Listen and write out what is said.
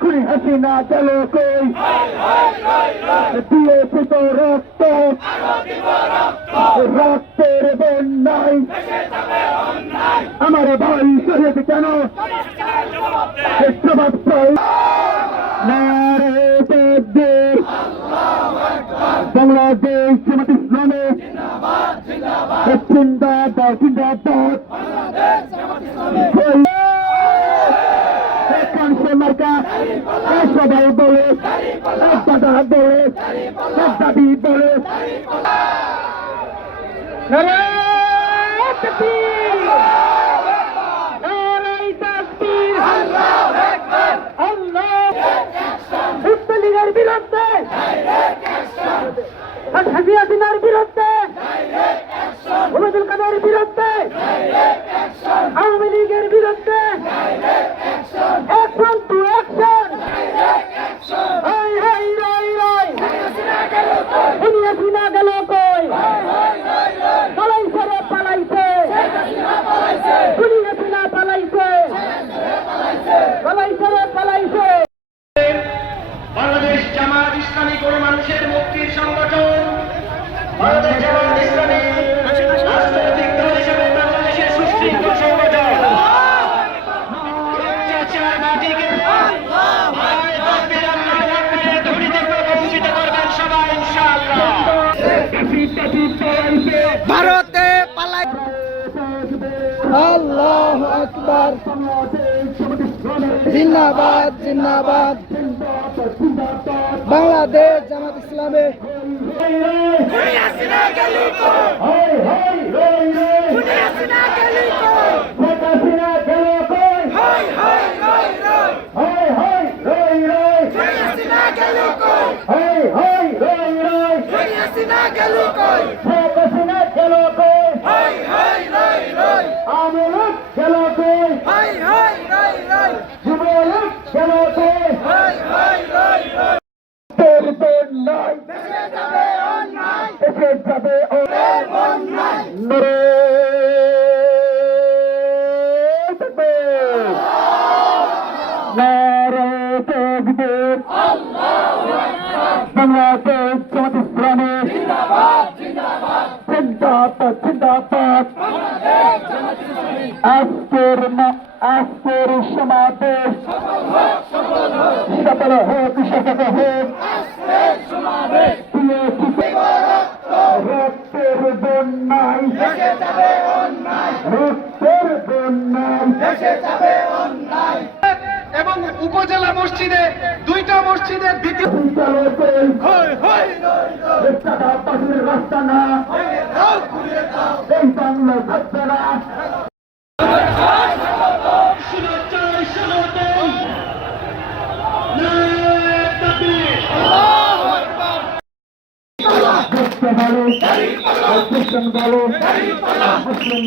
খুনি হাসিনা গেল কই দিয়েছি তো রক্ত রক্তের বন্যায় আমার ভাই শহীদ কেন জবাব চাই নারে তাকবীর বাংলাদেশ জামাত ইসলামী জিন্দাবাদ জিন্দাবাদ মার্কা সবাই বলে দাদা বলে দাদি বলে লীগের বিরুদ্ধে হাসিনার বিরুদ্ধে ওবায়দুল কাদের বিরুদ্ধে আওয়ামী লীগের বিরুদ্ধে অ্যাকশন টু অ্যাকশন হাসিনা গেল কই পালাইছে রে পালাইছে হাসিনা পালাইছে পালাইছে রে পালাইছে। বাংলাদেশ জামাত ইসলামী কোন মানুষের মুক্তির সংগঠন বাংলাদেশ জামাত ইসলামী রাজনৈতিক দল হিসেবে বাংলাদেশের সুশৃঙ্খল সংগঠন অত্যাচার মাটিকে সবাই ইনশাআল্লাহ। ভারতে পালাই আল্লাহু আকবার জিন্দাবাদ জিন্দাবাদ বাংলাদেশ জামাত ইসলামী বাংলাদেশ জামাত ইসলামী জিন্দাবাদ জিন্দাবাদ আজকের সমাবেশ সফল হোক রক্তের বন্যায় রক্তের বন্যায় এবং উপজেলা মসজিদে দুইটা মসজিদের দ্বিতীয় রাস্তা না এই বাংলা থাকবে না। মুসলিম বলো মুসলিম